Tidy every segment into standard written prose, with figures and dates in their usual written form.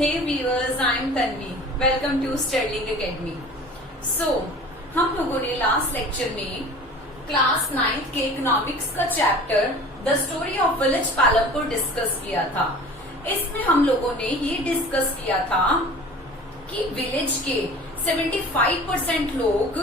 Hey viewers, I am Tanvi. Welcome to Sterling Academy. So, हम लोगों ने last lecture में क्लास 9th के इकोनॉमिक्स का chapter the story of village Palampur discuss किया था। इसमें हम लोगों ने ये डिस्कस किया था कि विलेज के 75% लोग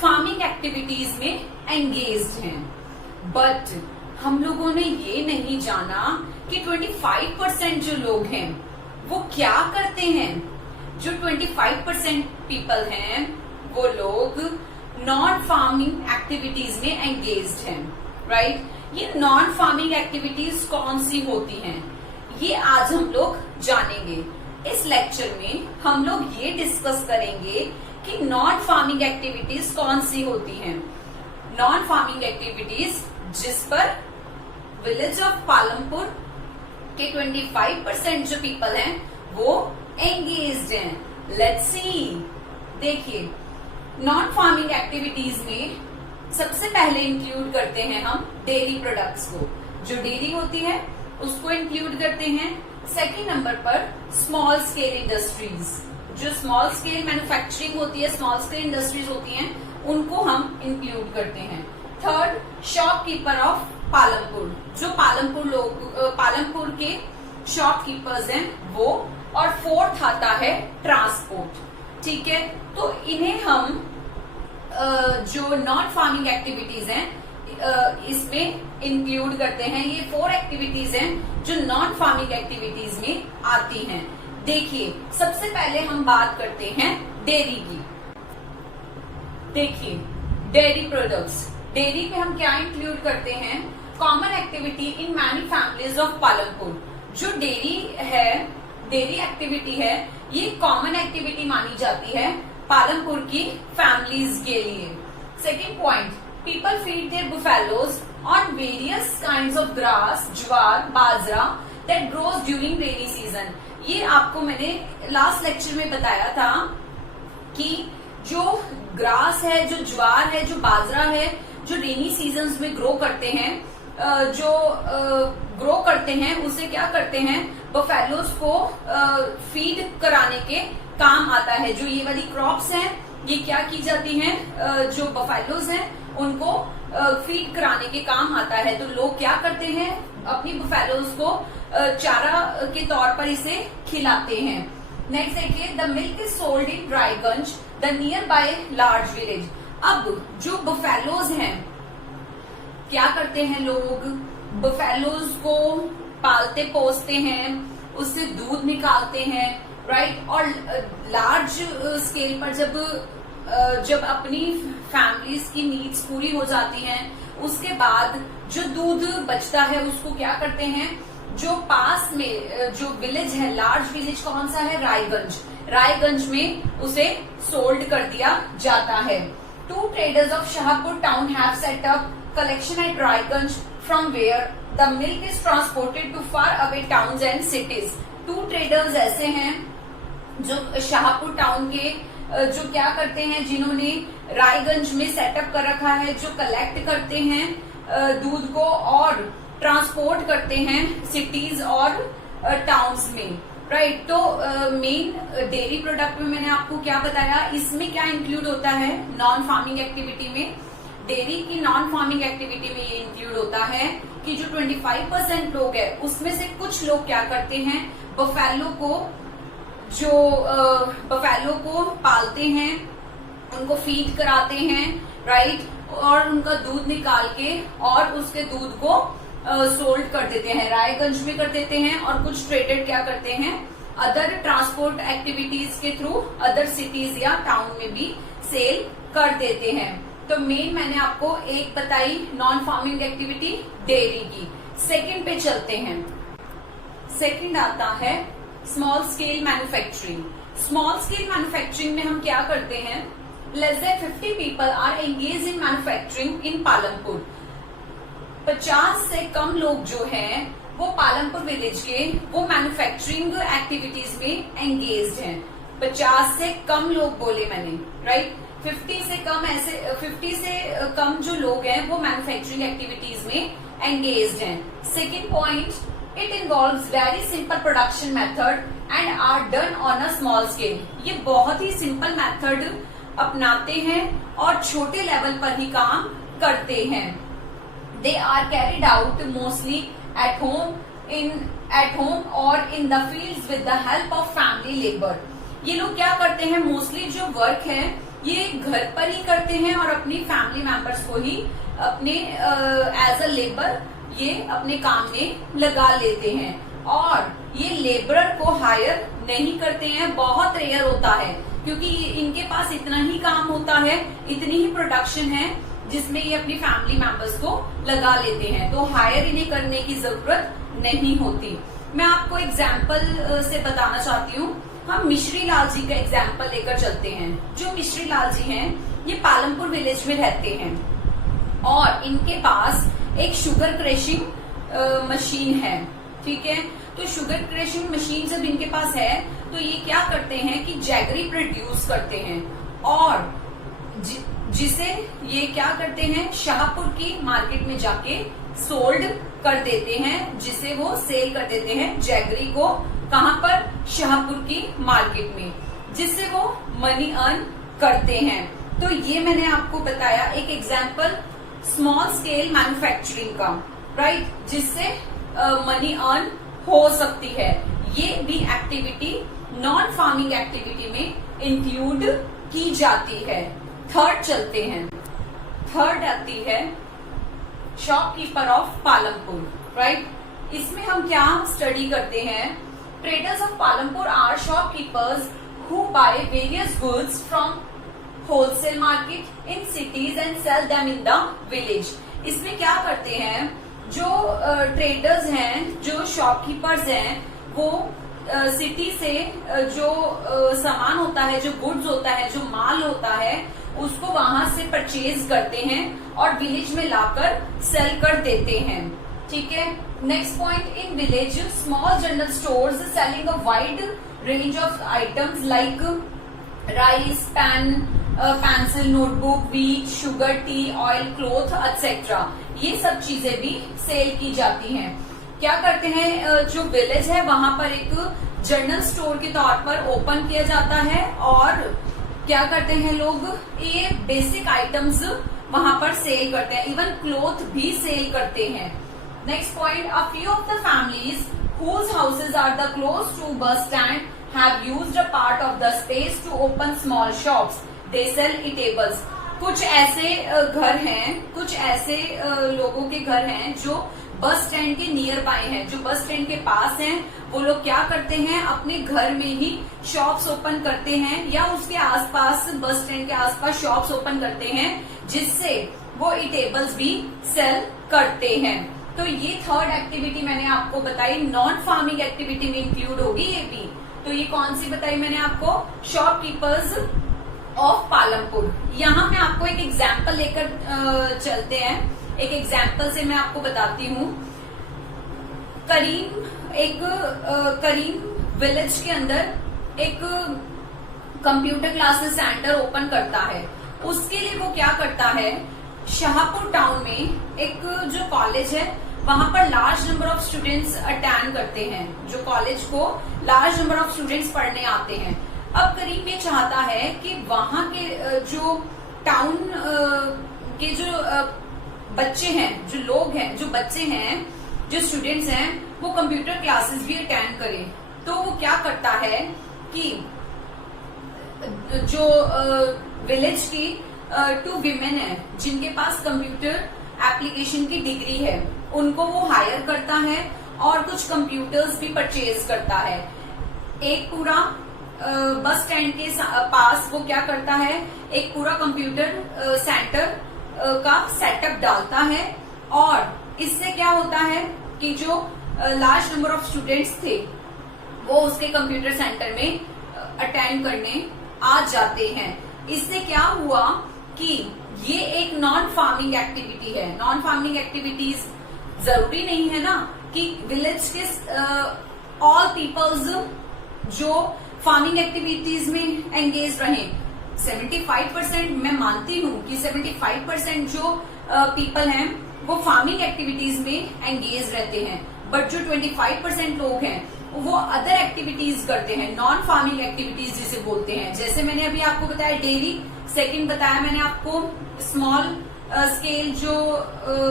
फार्मिंग एक्टिविटीज में एंगेज्ड हैं, बट हम लोगों ने ये नहीं जाना कि 25% जो लोग हैं वो क्या करते हैं। जो 25% पीपल हैं वो लोग नॉन फार्मिंग एक्टिविटीज में एंगेज्ड हैं, राइट। ये नॉन फार्मिंग एक्टिविटीज कौन सी होती हैं ये आज हम लोग जानेंगे। इस लेक्चर में हम लोग ये डिस्कस करेंगे कि नॉन फार्मिंग एक्टिविटीज कौन सी होती हैं। नॉन फार्मिंग एक्टिविटीज जिस पर विलेज ऑफ पालमपुर के 25% जो पीपल हैं वो एंगेज्ड हैं। लेट्स सी, देखिए नॉन फार्मिंग एक्टिविटीज में सबसे पहले इंक्लूड करते हैं हम डेयरी प्रोडक्ट्स को। जो डेयरी होती है उसको इंक्लूड करते हैं। सेकेंड नंबर पर स्मॉल स्केल इंडस्ट्रीज, जो स्मॉल स्केल मैन्युफैक्चरिंग होती है, स्मॉल स्केल इंडस्ट्रीज होती हैं, उनको हम इंक्लूड करते हैं। थर्ड, शॉपकीपर ऑफ पालमपुर, जो पालमपुर के शॉपकीपर्स हैं वो। और फोर्थ आता है ट्रांसपोर्ट, ठीक है। तो इन्हें हम जो नॉन फार्मिंग एक्टिविटीज हैं इसमें इंक्लूड करते हैं। ये 4 एक्टिविटीज हैं जो नॉन फार्मिंग एक्टिविटीज में आती हैं। देखिए सबसे पहले हम बात करते हैं डेयरी की। देखिए डेयरी प्रोडक्ट्स, डेयरी में हम क्या इंक्लूड करते हैं, common activity in many families of Palampur. जो डेयरी एक्टिविटी है ये कॉमन एक्टिविटी मानी जाती है पालमपुर की फैमिलीज के लिए। Second point, people feed there buffaloes on various kinds of grass, jowar, bajra that grows during rainy season. ये आपको मैंने लास्ट लेक्चर में बताया था कि जो ग्रास है, जो ज्वार है, जो बाजरा है, जो रेनी सीजन्स में ग्रो करते हैं, उसे क्या करते हैं, बफेलोज को फीड कराने के काम आता है। जो ये वाली क्रॉप्स हैं ये क्या की जाती हैं, जो बफेलोज हैं उनको फीड कराने के काम आता है। तो लोग क्या करते हैं, अपनी बफेलोज को चारा के तौर पर इसे खिलाते हैं। नेक्स्ट देखिए, the milk is sold in Raiganj the nearby large village. अब जो बफेलोज हैं क्या करते हैं, लोग बफेलोज को पालते पोसते हैं, उससे दूध निकालते हैं, राइट। और लार्ज स्केल पर जब अपनी फैमिलीज की नीड्स पूरी हो जाती हैं उसके बाद जो दूध बचता है उसको क्या करते हैं, जो पास में जो विलेज है, लार्ज विलेज कौन सा है, रायगंज में उसे सोल्ड कर दिया जाता है। 2 traders of Shahpur town have set up collection at Raiganj from where the milk is transported to far away towns and cities। 2 traders ऐसे हैं जो शाहपुर टाउन के जो क्या करते हैं, जिन्होंने रायगंज में सेटअप कर रखा है, जो कलेक्ट करते हैं दूध को और ट्रांसपोर्ट करते हैं सिटीज और टाउन्स में, राइट। तो मेन डेयरी प्रोडक्ट में मैंने आपको क्या बताया, इसमें क्या इंक्लूड होता है नॉन फार्मिंग एक्टिविटी में। डेयरी की नॉन फार्मिंग एक्टिविटी में ये इंक्लूड होता है कि जो 25% लोग हैं उसमें से कुछ लोग क्या करते हैं, बफेलो को पालते हैं, उनको फीड कराते हैं, राइट। और उनका दूध निकाल के और उसके दूध को सोल्ड कर देते हैं, रायगंज में कर देते हैं। और कुछ ट्रेडर क्या करते हैं, अदर ट्रांसपोर्ट एक्टिविटीज के थ्रू अदर सिटीज या टाउन में भी सेल कर देते हैं। तो मेन मैंने आपको एक बताई नॉन फार्मिंग एक्टिविटी डेयरी की। सेकंड पे चलते हैं। सेकंड आता है small scale manufacturing. Small scale manufacturing में हम क्या करते हैं, less than 50 people are engage in manufacturing in Palampur. 50 से कम लोग जो हैं वो पालमपुर विलेज के वो मैन्युफैक्चरिंग एक्टिविटीज में एंगेज्ड हैं। 50 से कम लोग बोले मैंने, राइट। 50 से कम जो लोग हैं वो मैन्युफैक्चरिंग एक्टिविटीज में एंगेज्ड हैं। Second point, it involves very simple production method and are done on a small scale. ये बहुत ही सिंपल मेथड अपनाते हैं और छोटे लेवल पर ही काम करते हैं। They are carried out mostly at home और in the fields with the help of family labour. ये लोग क्या करते हैं, मोस्टली जो वर्क है ये घर पर ही करते हैं और अपनी फैमिली मेंबर्स को ही अपने एज अ लेबर ये अपने काम में लगा लेते हैं। और ये लेबरर को हायर नहीं करते हैं, बहुत रेयर होता है, क्योंकि इनके पास इतना ही काम होता है, इतनी ही प्रोडक्शन है जिसमें ये अपनी फैमिली मेंबर्स को लगा लेते हैं, तो हायर इन्हें करने की जरूरत नहीं होती। मैं आपको एग्जाम्पल से बताना चाहती हूँ। हम मिश्री लाल जी का एग्जाम्पल लेकर चलते हैं। जो मिश्री लाल जी हैं ये पालमपुर विलेज में रहते हैं और इनके पास एक शुगर क्रशिंग मशीन है। ठीक है, तो शुगर क्रशिंग मशीन जब इनके पास है तो ये क्या करते हैं कि जैगरी प्रोड्यूस करते हैं और जिसे ये क्या करते हैं, शाहपुर की मार्केट में जाके सोल्ड कर देते हैं, जिसे वो सेल कर देते हैं जैगरी को। कहां पर? शाहपुर की मार्केट में, जिससे वो मनी अर्न करते हैं। तो ये मैंने आपको बताया एक एग्जाम्पल स्मॉल स्केल मैन्युफैक्चरिंग का, राइट, जिससे मनी अर्न हो सकती है। ये भी एक्टिविटी नॉन फार्मिंग एक्टिविटी में इंक्लूड की जाती है। थर्ड चलते हैं। थर्ड आती है शॉपकीपर ऑफ पालमपुर, राइट। इसमें हम क्या स्टडी करते हैं? Traders of Palampur are shopkeepers who buy various goods from wholesale market in cities and sell them in the village. इसमें क्या करते हैं, जो ट्रेडर्स हैं, जो शॉपकीपर्स हैं, वो सिटी से जो सामान होता है, जो गुड्स होता है, जो माल होता है, उसको वहां से परचेज करते हैं और विलेज में लाकर सेल कर देते हैं। ठीक है, next point, in village small general stores selling a wide range of items like rice, pencil, notebook, wheat, sugar, T, oil, cloth etcetera. ये सब चीजें भी सेल की जाती हैं। क्या करते हैं, जो विलेज है वहां पर एक जनरल स्टोर के तौर पर ओपन किया जाता है और क्या करते हैं लोग, ये बेसिक आइटम्स वहां पर सेल करते हैं, इवन क्लोथ भी सेल करते हैं। Next point, a few of the families whose houses are the close to bus stand have used a part of the space to open small shops. They sell eatables. कुछ ऐसे घर हैं, कुछ ऐसे लोगों के घर हैं जो बस स्टैंड के नियर बाय हैं, जो बस स्टैंड के पास हैं। वो लोग क्या करते हैं, अपने घर में ही शॉप्स ओपन करते हैं या उसके आसपास, बस स्टैंड के आसपास शॉप्स ओपन करते हैं, जिससे वो ईटेबल्स भी सेल करते हैं। तो ये थर्ड एक्टिविटी मैंने आपको बताई, नॉन फार्मिंग एक्टिविटी में इंक्लूड होगी ये भी। तो ये कौन सी बताई मैंने आपको? Shopkeepers of Palampur. यहाँ मैं आपको एक एग्जाम्पल लेकर चलते हैं। एक एग्जाम्पल से मैं आपको बताती हूँ। करीम विलेज के अंदर एक कंप्यूटर क्लासेस सेंटर ओपन करता है। उसके लिए वो क्या करता है, शाहपुर टाउन में एक जो कॉलेज है वहां पर large number of students attend करते हैं, जो कॉलेज को लार्ज नंबर ऑफ स्टूडेंट्स पढ़ने आते हैं। अब करीम ये चाहता है कि वहां के जो टाउन के जो बच्चे हैं, जो लोग हैं, जो बच्चे हैं, जो स्टूडेंट्स हैं, वो कंप्यूटर क्लासेस भी अटेंड करें। तो वो क्या करता है कि जो विलेज की 2 विमेन है जिनके पास कंप्यूटर एप्लीकेशन की डिग्री है, उनको वो हायर करता है और कुछ कंप्यूटर्स भी परचेज करता है। एक पूरा बस स्टैंड के पास वो क्या करता है, एक पूरा कंप्यूटर सेंटर का सेटअप डालता है और इससे क्या होता है कि जो लार्ज नंबर ऑफ स्टूडेंट्स थे वो उसके कंप्यूटर सेंटर में अटेंड करने आ जाते हैं। इससे क्या हुआ कि ये एक नॉन फार्मिंग एक्टिविटी है। नॉन फार्मिंग एक्टिविटीज जरूरी नहीं है ना कि विलेज के ऑल पीपल्स जो फार्मिंग एक्टिविटीज में एंगेज रहे। 75% मैं मानती हूँ कि 75% जो पीपल हैं वो फार्मिंग एक्टिविटीज में एंगेज रहते हैं। बट जो 25% लोग हैं वो अदर एक्टिविटीज करते हैं, नॉन फार्मिंग एक्टिविटीज जिसे बोलते हैं। जैसे मैंने अभी आपको बताया डेयरी, सेकंड बताया मैंने आपको स्मॉल स्केल जो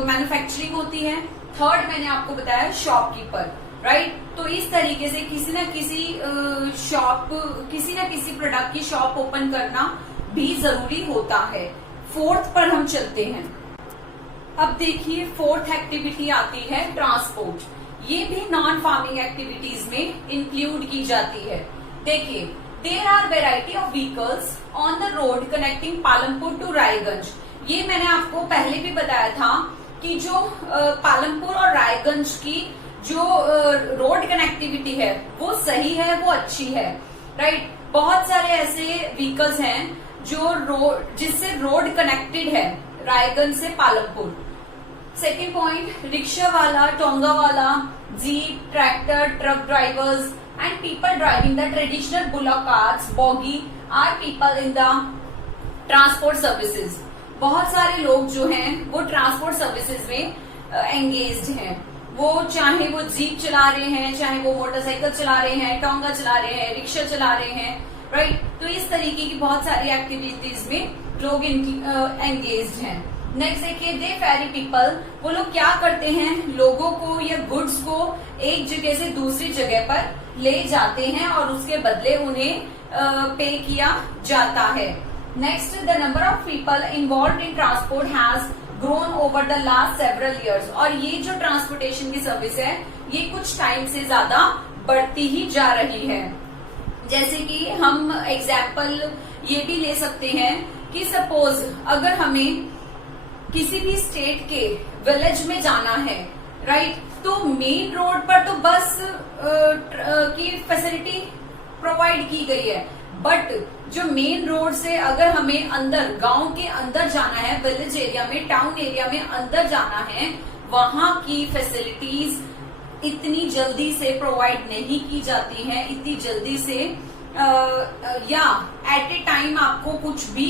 मैन्युफैक्चरिंग होती है, थर्ड मैंने आपको बताया शॉपकीपर, राइट। तो इस तरीके से किसी ना किसी प्रोडक्ट की शॉप ओपन करना भी जरूरी होता है। फोर्थ पर हम चलते हैं। अब देखिए फोर्थ एक्टिविटी आती है ट्रांसपोर्ट। ये भी नॉन फार्मिंग एक्टिविटीज में इंक्लूड की जाती है। देखिए, there are variety of vehicles on the road connecting Palampur to Raiganj. ये मैंने आपको पहले भी बताया था कि जो पालमपुर और रायगंज की जो रोड कनेक्टिविटी है वो सही है, वो अच्छी है, राइट। बहुत सारे ऐसे व्हीकल्स हैं जो जिससे रोड कनेक्टेड है रायगंज से पालमपुर। सेकेंड पॉइंट, रिक्शा वाला, टोंगा वाला, jeep, tractor, truck drivers and people driving the traditional bullock carts, bogey are people in the transport services. बहुत सारे लोग जो हैं वो ट्रांसपोर्ट सर्विसेज में एंगेज्ड हैं। वो चाहे वो जीप चला रहे हैं, चाहे वो मोटरसाइकिल चला रहे हैं, टोंगा चला रहे हैं, रिक्शा चला रहे हैं, राइट। तो इस तरीके की बहुत सारी एक्टिविटीज में लोग एंगेज्ड हैं। नेक्स्ट देखिए, दे फेरी पीपल। वो लोग क्या करते हैं, लोगों को या गुड्स को एक जगह से दूसरी जगह पर ले जाते हैं और उसके बदले उन्हें पे किया जाता है। Next, the number of people involve in transport has grown over the last several years. और ये जो ट्रांसपोर्टेशन की सर्विस है ये कुछ टाइम से ज्यादा बढ़ती ही जा रही है। जैसे कि हम एग्जाम्पल ये भी ले सकते हैं कि सपोज अगर हमें किसी भी स्टेट के विलेज में जाना है, राइट, तो मेन रोड पर तो बस की फैसिलिटी प्रोवाइड की गई है, बट जो मेन रोड से अगर हमें अंदर गांव के अंदर जाना है, विलेज एरिया में, टाउन एरिया में अंदर जाना है, वहां की फैसिलिटीज इतनी जल्दी से प्रोवाइड नहीं की जाती हैं, इतनी जल्दी से या एट ए टाइम आपको कुछ भी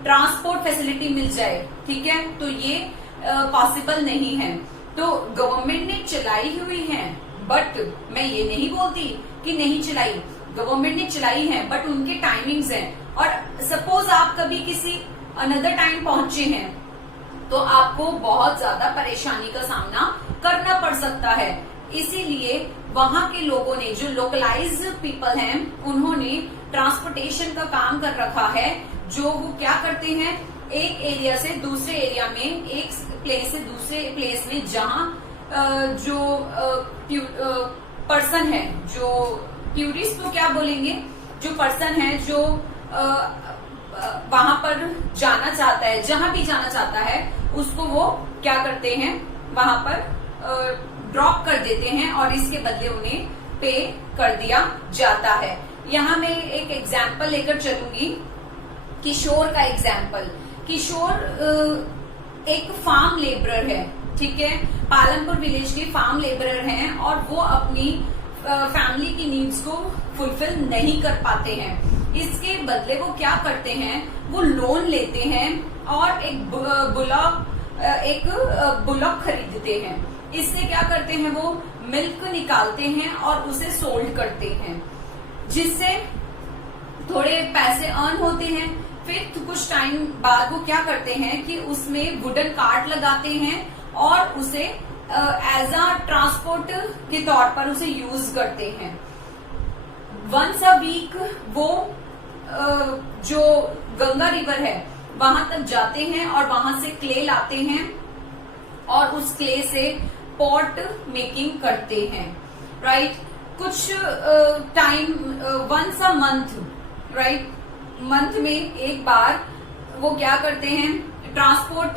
ट्रांसपोर्ट फैसिलिटी मिल जाए, ठीक है, तो ये पॉसिबल नहीं है। तो गवर्नमेंट ने चलाई हुई है, बट मैं ये नहीं बोलती कि नहीं चलाई, गवर्नमेंट ने चलाई है, बट उनके टाइमिंग्स हैं। और सपोज आप कभी किसी अनदर टाइम पहुंचे हैं तो आपको बहुत ज्यादा परेशानी का सामना करना पड़ सकता है। इसीलिए वहां के लोगों ने, जो लोकलाइज्ड पीपल हैं, उन्होंने ट्रांसपोर्टेशन का काम कर रखा है। जो वो क्या करते हैं, एक एरिया से दूसरे एरिया में, एक प्लेस से दूसरे प्लेस में, जहां जो पर्सन है, जो टूरिस्ट तो क्या बोलेंगे, जो पर्सन है जो वहां पर जाना चाहता है, जहां भी जाना चाहता है, उसको वो क्या करते हैं, वहां पर ड्रॉप कर देते हैं और इसके बदले उन्हें पे कर दिया जाता है। यहाँ मैं एक एग्जाम्पल लेकर चलूंगी, किशोर का एग्जाम्पल। किशोर एक फार्म लेबरर है, ठीक है, पालमपुर विलेज के फार्म लेबरर हैं और वो अपनी फैमिली की नीड्स को फुलफिल नहीं कर पाते हैं। इसके बदले वो क्या करते हैं, वो लोन लेते हैं और एक बुलॉक खरीदते हैं। इससे क्या करते हैं, वो मिल्क निकालते हैं और उसे सोल्ड करते हैं, जिससे थोड़े पैसे अर्न होते हैं। फिर कुछ टाइम बाद वो क्या करते हैं कि उसमें वुडन कार्ट लगाते हैं और उसे एज अ ट्रांसपोर्ट के तौर पर उसे यूज करते हैं। वंस अ वीक वो जो गंगा रिवर है वहां तक जाते हैं और वहां से क्ले लाते हैं और उस क्ले से पॉट मेकिंग करते हैं, राइट। कुछ time, once a month, right, month में एक बार वो क्या करते हैं, ट्रांसपोर्ट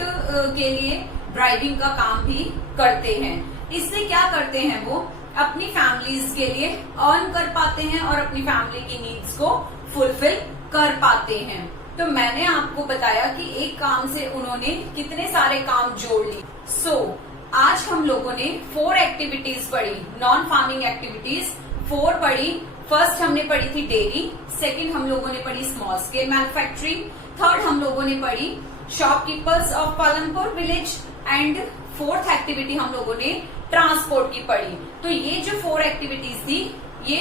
के लिए ड्राइविंग का काम भी करते हैं। इससे क्या करते हैं, वो अपनी फैमिलीज के लिए अर्न कर पाते हैं और अपनी फैमिली की नीड्स को फुलफिल कर पाते हैं। तो मैंने आपको बताया कि एक काम से उन्होंने कितने सारे काम जोड़ लिए। आज हम लोगों ने 4 एक्टिविटीज पढ़ी, नॉन फार्मिंग एक्टिविटीज 4 पढ़ी। फर्स्ट हमने पढ़ी थी डेयरी, सेकंड हम लोगों ने पढ़ी स्मॉल स्केल मैन्युफैक्चरिंग, थर्ड हम लोगों ने पढ़ी shopkeepers of Palampur village and fourth activity हम लोगों ने ट्रांसपोर्ट की पढ़ी। तो ये जो 4 एक्टिविटीज थी ये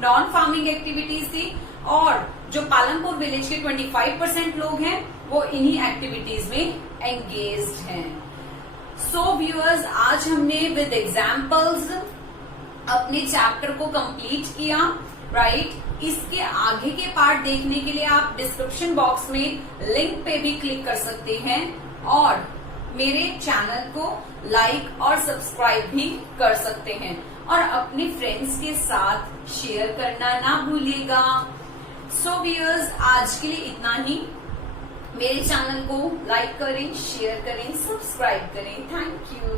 नॉन फार्मिंग एक्टिविटीज थी, और जो पालमपुर विलेज के 25% लोग हैं वो इन्हीं एक्टिविटीज में एंगेज्ड हैं। सो व्यूअर्स, आज हमने विद एग्जाम्पल्स अपने चैप्टर को कंप्लीट किया, राइट। इसके आगे के पार्ट देखने के लिए आप डिस्क्रिप्शन बॉक्स में लिंक पे भी क्लिक कर सकते हैं, और मेरे चैनल को लाइक और सब्सक्राइब भी कर सकते हैं, और अपने फ्रेंड्स के साथ शेयर करना ना भूलिएगा। सो व्यूअर्स, आज के लिए इतना ही। मेरे चैनल को लाइक करें, शेयर करें, सब्सक्राइब करें। Thank you.